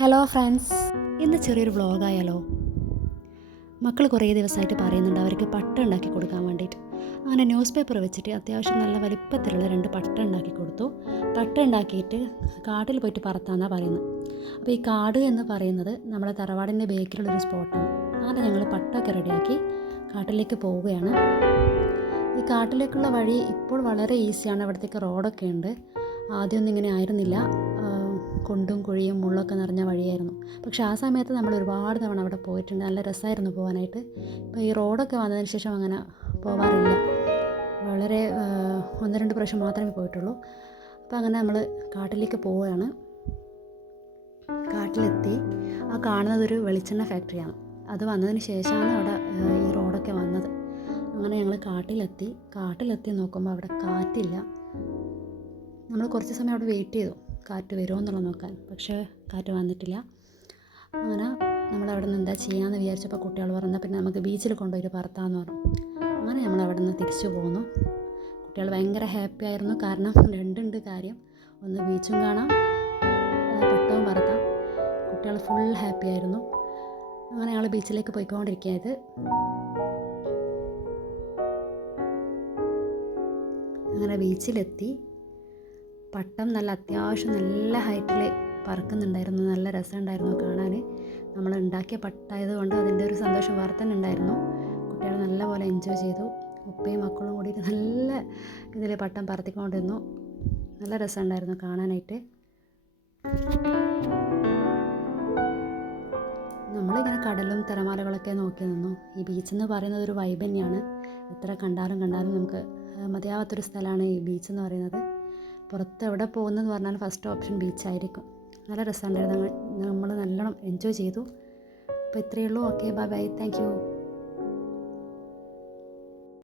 Hello friends, ഇന്ന് ചെറിയൊരു വ്ളോഗായാലോ. മക്കൾ കുറേ ദിവസമായിട്ട് പറയുന്നുണ്ട് അവർക്ക് പട്ട ഉണ്ടാക്കി കൊടുക്കാൻ വേണ്ടിയിട്ട്. അങ്ങനെ ന്യൂസ് പേപ്പർ വെച്ചിട്ട് അത്യാവശ്യം നല്ല വലിപ്പത്തിലുള്ള 2 പട്ട ഉണ്ടാക്കി കൊടുത്തു. പട്ട ഉണ്ടാക്കിയിട്ട് കാട്ടിൽ പോയിട്ട് പറത്താമെന്നാണ് പറയുന്നത്. അപ്പോൾ ഈ കാട് എന്ന് പറയുന്നത് നമ്മളെ തറവാടിൻ്റെ ബേക്കിലുള്ളൊരു സ്പോട്ടാണ്. അങ്ങനെ ഞങ്ങൾ പട്ടൊക്കെ റെഡിയാക്കി കാട്ടിലേക്ക് പോവുകയാണ്. ഈ കാട്ടിലേക്കുള്ള വഴി ഇപ്പോൾ വളരെ ഈസിയാണ്. അവിടത്തേക്ക് റോഡൊക്കെ ഉണ്ട്. ആദ്യമൊന്നും ഇങ്ങനെ ആയിരുന്നില്ല. കുണ്ടും കുഴിയും മുള്ളൊക്കെ നിറഞ്ഞ വഴിയായിരുന്നു. പക്ഷേ ആ സമയത്ത് നമ്മൾ ഒരുപാട് തവണ അവിടെ പോയിട്ടുണ്ട്. നല്ല രസമായിരുന്നു പോകാനായിട്ട്. ഇപ്പോൾ ഈ റോഡൊക്കെ വന്നതിന് ശേഷം അങ്ങനെ പോവാറില്ല. വളരെ 1-2 പ്രാവശ്യം മാത്രമേ പോയിട്ടുള്ളൂ. അപ്പോൾ അങ്ങനെ നമ്മൾ കാട്ടിലേക്ക് പോവുകയാണ്. കാട്ടിലെത്തി ആ കാണുന്നതൊരു വെളിച്ചെണ്ണ ഫാക്ടറിയാണ്. അത് വന്നതിന് ശേഷമാണ് അവിടെ ഈ റോഡൊക്കെ വന്നത്. അങ്ങനെ ഞങ്ങൾ കാട്ടിലെത്തി നോക്കുമ്പോൾ അവിടെ കാറ്റില്ല. നമ്മൾ കുറച്ച് സമയം അവിടെ വെയിറ്റ് ചെയ്തു, കാറ്റ് വരുമോ എന്നുള്ളത് നോക്കാൻ. പക്ഷേ കാറ്റ് വന്നിട്ടില്ല. അങ്ങനെ നമ്മളവിടെ നിന്ന് എന്താ ചെയ്യാമെന്ന് വിചാരിച്ചപ്പോൾ കുട്ടികൾ പറഞ്ഞാൽ പിന്നെ നമുക്ക് ബീച്ചിൽ കൊണ്ടുപോയിട്ട് പറത്താമെന്ന് പറഞ്ഞു. അങ്ങനെ നമ്മൾ അവിടെ നിന്ന് തിരിച്ചു പോന്നു. കുട്ടികൾ ഭയങ്കര ഹാപ്പി ആയിരുന്നു. കാരണം 2 ഉണ്ട് കാര്യം. ഒന്ന് ബീച്ചും കാണാം, പട്ടവും പറത്താം. കുട്ടികൾ ഫുൾ ഹാപ്പി ആയിരുന്നു. അങ്ങനെ ഞങ്ങൾ ബീച്ചിലേക്ക് പോയിക്കൊണ്ടിരിക്കുകയായത്. അങ്ങനെ ബീച്ചിലെത്തി. പട്ടം അത്യാവശ്യം നല്ല ഹൈറ്റിൽ പറക്കുന്നുണ്ടായിരുന്നു. നല്ല രസമുണ്ടായിരുന്നു കാണാൻ. നമ്മൾ ഉണ്ടാക്കിയ പട്ടായതുകൊണ്ട് അതിൻ്റെ ഒരു സന്തോഷം വേറെ തന്നെ ഉണ്ടായിരുന്നു. കുട്ടികൾ നല്ലപോലെ എൻജോയ് ചെയ്തു. ഉപ്പയും മക്കളും കൂടിയിട്ട് നല്ല ഇതിൽ പട്ടം പറത്തിക്കൊണ്ടിരുന്നു. നല്ല രസമുണ്ടായിരുന്നു കാണാനായിട്ട്. നമ്മളിങ്ങനെ കടലും തിരമാലകളൊക്കെ നോക്കി നിന്നു. ഈ ബീച്ചെന്ന് പറയുന്നത് ഒരു വൈബ് തന്നെയാണ്. എത്ര കണ്ടാലും നമുക്ക് മതിയാവാത്തൊരു സ്ഥലമാണ് ഈ ബീച്ചെന്ന് പറയുന്നത്. പുറത്ത് എവിടെ പോകുന്നതെന്ന് പറഞ്ഞാൽ ഫസ്റ്റ് ഓപ്ഷൻ ബീച്ചായിരിക്കും. നല്ല രസമുണ്ടായിരുന്നു. നമ്മൾ നല്ലോണം എൻജോയ് ചെയ്തു. അപ്പോൾ ഇത്രയേ ഉള്ളൂ. Okay, bye bye, thank you.